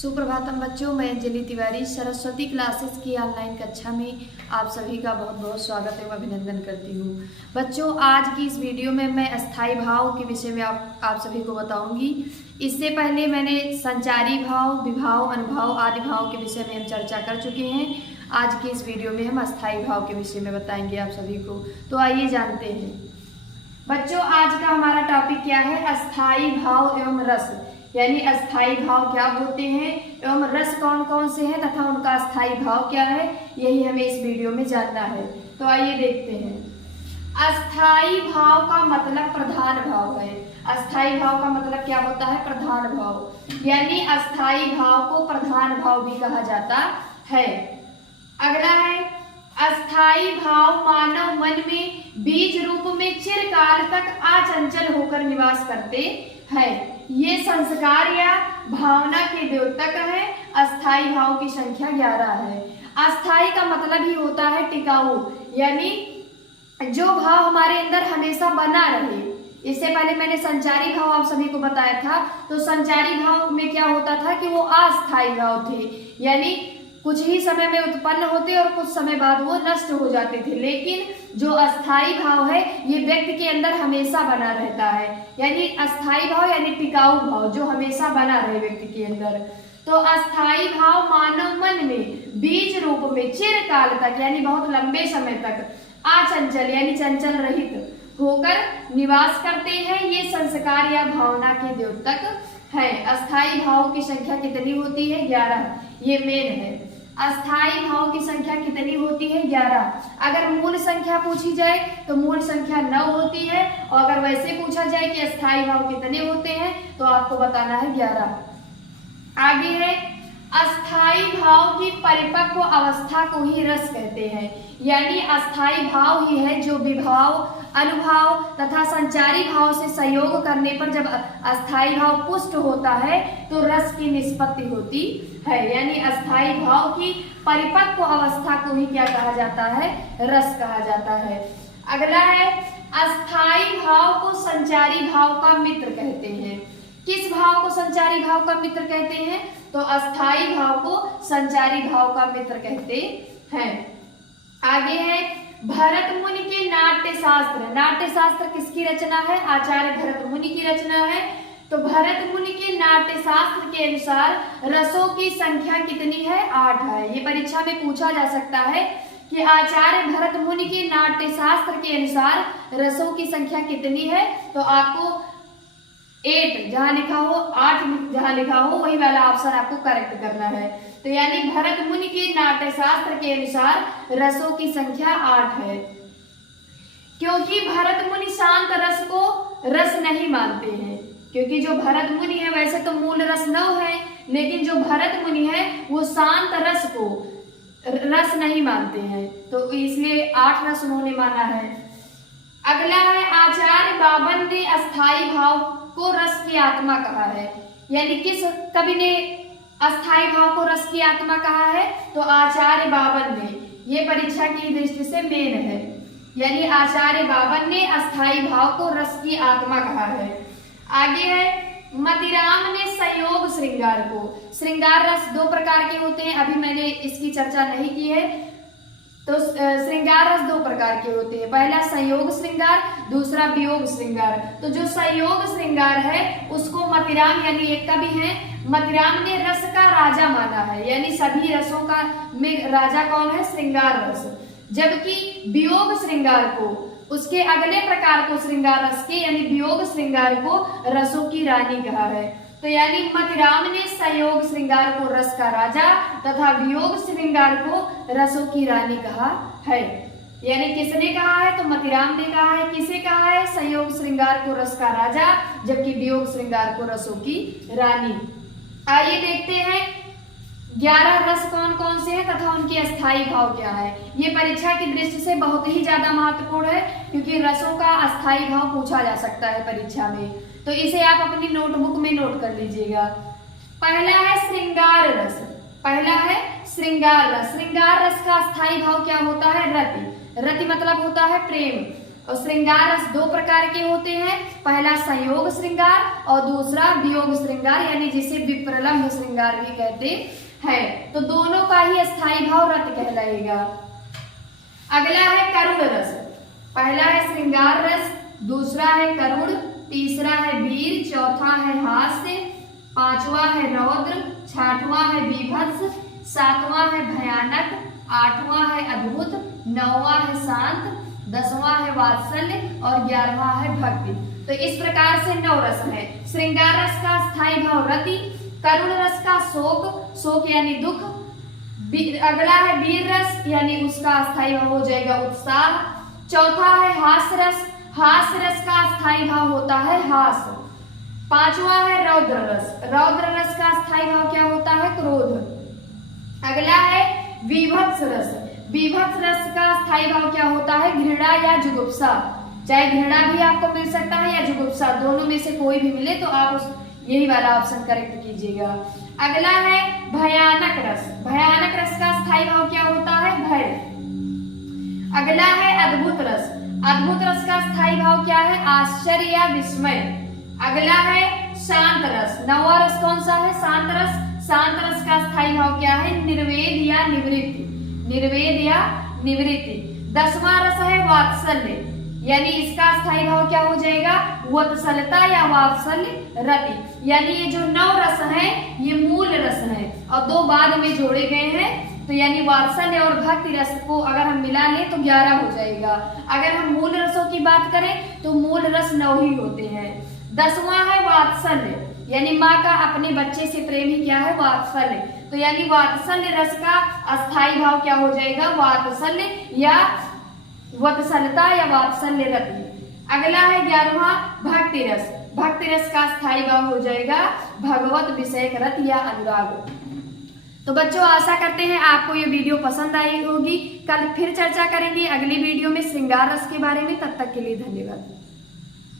सुप्रभातम बच्चों, मैं अंजलि तिवारी सरस्वती क्लासेस की ऑनलाइन कक्षा में आप सभी का बहुत बहुत स्वागत एवं अभिनंदन करती हूँ। बच्चों, आज की इस वीडियो में मैं अस्थाई भाव के विषय में आप सभी को बताऊंगी। इससे पहले मैंने संचारी भाव, विभाव, अनुभाव आदि भाव के विषय में हम चर्चा कर चुके हैं। आज की इस वीडियो में हम अस्थाई भाव के विषय में बताएंगे आप सभी को। तो आइए जानते हैं बच्चों, आज का हमारा टॉपिक क्या है? अस्थाई भाव एवं रस, यानी अस्थाई भाव क्या होते हैं एवं रस कौन कौन से हैं तथा उनका अस्थाई भाव क्या है, यही हमें इस वीडियो में जानना है। तो आइए देखते हैं। अस्थाई भाव का मतलब प्रधान भाव है। अस्थाई भाव का मतलब क्या होता है? प्रधान भाव, यानी अस्थाई भाव को प्रधान भाव भी कहा जाता है। अगला है, अस्थाई भाव मानव मन में बीज रूप में चिरकाल तक अचंचल होकर निवास करते हैं। ये संस्कार या भावना के द्योतक है। अस्थाई भाव की संख्या 11 है। अस्थाई का मतलब ही होता है टिकाऊ, यानी जो भाव हमारे अंदर हमेशा बना रहे। इससे पहले मैंने संचारी भाव आप सभी को बताया था। तो संचारी भाव में क्या होता था कि वो अस्थाई भाव थे, यानी कुछ ही समय में उत्पन्न होते और कुछ समय बाद वो नष्ट हो जाते थे। लेकिन जो अस्थाई भाव है ये व्यक्ति के अंदर हमेशा बना रहता है, यानी अस्थाई भाव यानी टिकाऊ भाव जो हमेशा बना रहे व्यक्ति के अंदर। तो अस्थाई भाव मानव मन में बीज रूप में चिरकाल तक, यानी बहुत लंबे समय तक अचंचल यानी चंचल रहित होकर निवास करते हैं। ये संस्कार या भावना के द्योतक है। अस्थाई भाव की संख्या कितनी होती है? 11। ये मेन है। अस्थाई भाव की संख्या कितनी होती है? 11। अगर मूल संख्या पूछी जाए तो मूल संख्या 9 होती है, और अगर वैसे पूछा जाए कि अस्थाई भाव कितने होते हैं तो आपको बताना है 11। आगे है, अस्थाई भाव की परिपक्व अवस्था को ही रस कहते हैं। यानी अस्थाई भाव ही है जो विभाव, अनुभाव तथा संचारी भाव से संयोग करने पर जब अस्थाई भाव पुष्ट होता है तो रस की निष्पत्ति होती है। यानी अस्थाई भाव की परिपक्व अवस्था को ही क्या कहा जाता है? रस कहा जाता है। अगला है, अस्थाई भाव को संचारी भाव का मित्र कहते हैं। किस भाव को संचारी भाव का मित्र कहते हैं? तो अस्थाई भाव को संचारी भाव का मित्र कहते हैं। आगे है, भरत मुनि के नाट्य शास्त्र। नाट्य शास्त्र किसकी रचना है? आचार्य भरत मुनि की रचना है। तो भरत मुनि के नाट्य शास्त्र के अनुसार रसों की संख्या कितनी है? 8 है। ये परीक्षा में पूछा जा सकता है कि आचार्य भरत मुनि के नाट्य शास्त्र के अनुसार रसों की संख्या कितनी है? तो आपको 8 जहां लिखा हो, 8 जहां लिखा हो वही वाला ऑप्शन आपको करेक्ट करना है। तो यानी भरत मुनि के नाट्य शास्त्र के अनुसार रसों की संख्या 8 है। क्योंकि भरत मुनि शांत रस को रस नहीं मानते हैं। क्योंकि जो भरत मुनि है, वैसे तो मूल रस 9 है, लेकिन जो भरत मुनि है वो शांत रस को रस नहीं मानते हैं, तो इसलिए 8 रस उन्होंने माना है। अगला है, आचार्य बावन ने अस्थाई भाव को रस की आत्मा कहा है। यानी किस कवि ने अस्थाई भाव को रस की आत्मा कहा है? तो आचार्य बावन ने। ये परीक्षा की दृष्टि से मेन है, यानी आचार्य बावन ने अस्थाई भाव को रस की आत्मा कहा है। आगे है, मतिराम ने संयोग श्रृंगार को। श्रृंगार रस 2 प्रकार के होते हैं, अभी मैंने इसकी चर्चा नहीं की है। तो श्रृंगार रस 2 प्रकार के होते हैं, पहला संयोग श्रृंगार, दूसरा वियोग श्रृंगार। तो जो संयोग श्रृंगार है उसको मतिराम, यानी एक कवि है, मतिराम ने रस का राजा माना है। यानी सभी रसों का में राजा कौन है? श्रृंगार रस। जबकि वियोग श्रृंगार को, उसके अगले प्रकार को श्रृंगार रस के यानी वियोग श्रृंगार को रसों की रानी कहा है। तो यानी मतिराम ने संयोग श्रृंगार को रस का राजा तथा वियोग श्रृंगार को रसों की रानी कहा है। यानी किसने कहा है? तो मतिराम ने कहा है। किसे कहा है? संयोग श्रृंगार को रस का राजा, जबकि वियोग श्रृंगार को रसों की रानी। आइए देखते हैं 11 रस कौन कौन से हैं तथा उनकी अस्थाई भाव क्या है। ये परीक्षा की दृष्टि से बहुत ही ज्यादा महत्वपूर्ण है, क्योंकि रसों का अस्थाई भाव पूछा जा सकता है परीक्षा में। तो इसे आप अपनी नोटबुक में नोट कर लीजिएगा। पहला है श्रृंगार रस। पहला है श्रृंगार रस। श्रृंगार रस का अस्थाई भाव क्या होता है? रति। रति मतलब होता है प्रेम, और श्रृंगार रस दो प्रकार के होते हैं, पहला संयोग श्रृंगार और दूसरा वियोग श्रृंगार, यानी जिसे विप्रलंभ श्रृंगार भी कहते हैं। तो दोनों का ही स्थायी भाव रत कहलाएगा। अगला है करुण रस। पहला है श्रृंगार रस, दूसरा है करुण, तीसरा है वीर, चौथा है हास्य, पांचवा है रौद्र, छठवां है बीभत्स, सातवां है भयानक, आठवां है अद्भुत, नौवां है शांत, 10वां है वात्सल्य और 11वां है भक्ति। तो इस प्रकार से 9 रस है। श्रृंगार रस का स्थायी भाव रति, करुण रस का शोक, शोक यानी दुख, अगला है वीर रस यानी उसका स्थायी भाव हो जाएगा उत्साह, चौथा है हास्य रस, हास्य रस का स्थायी भाव होता है हास, पांचवा है रौद्र रस, रौद्र रस का स्थायी भाव क्या होता है क्रोध, अगला है बीभत्स रस, बीभत्स रस का स्थायी भाव क्या होता है घृणा या जुगुप्सा, चाहे घृणा भी आपको मिल सकता है या जुगुप्सा, दोनों में से कोई भी मिले तो आप यही वाला ऑप्शन करेक्ट कीजिएगा। अगला है भयानक रस, भयानक रस का स्थायी भाव क्या होता है भय, अगला है अद्भुत रस, अद्भुत रस का स्थायी भाव क्या है आश्चर्य या विस्मय, अगला है शांत रस, 9वां रस कौन सा है शांत रस, शांत रस का स्थायी भाव क्या है निर्वेद या निवृत्ति, निर्वेद या निवृत्ति, 10वां रस है वात्सल्य, यानी इसका स्थायी भाव क्या हो जाएगा वत्सलता या वात्सल्य रति, यानी ये जो 9 रस हैं ये मूल रस हैं और 2 बाद में जोड़े गए हैं, तो यानी वात्सल्य और भक्ति रस को अगर हम मिला लें तो 11 हो जाएगा। अगर हम मूल रसों की बात करें तो मूल रस 9 ही होते हैं। 10वां है वात्सल्य, यानी माँ का अपने बच्चे से प्रेम ही क्या है वात्सल्य, तो यानी वात्सल्य रस का अस्थायी भाव क्या हो जाएगा वात्सल्य या वत्सलता या वात्सल्य रति। अगला है 11वां भक्ति रस, भक्ति रस का स्थायी भाव हो जाएगा भगवत विषयक रत या अनुराग। तो बच्चों आशा करते हैं आपको ये वीडियो पसंद आई होगी। कल फिर चर्चा करेंगे अगली वीडियो में श्रृंगार रस के बारे में। तब तक के लिए धन्यवाद।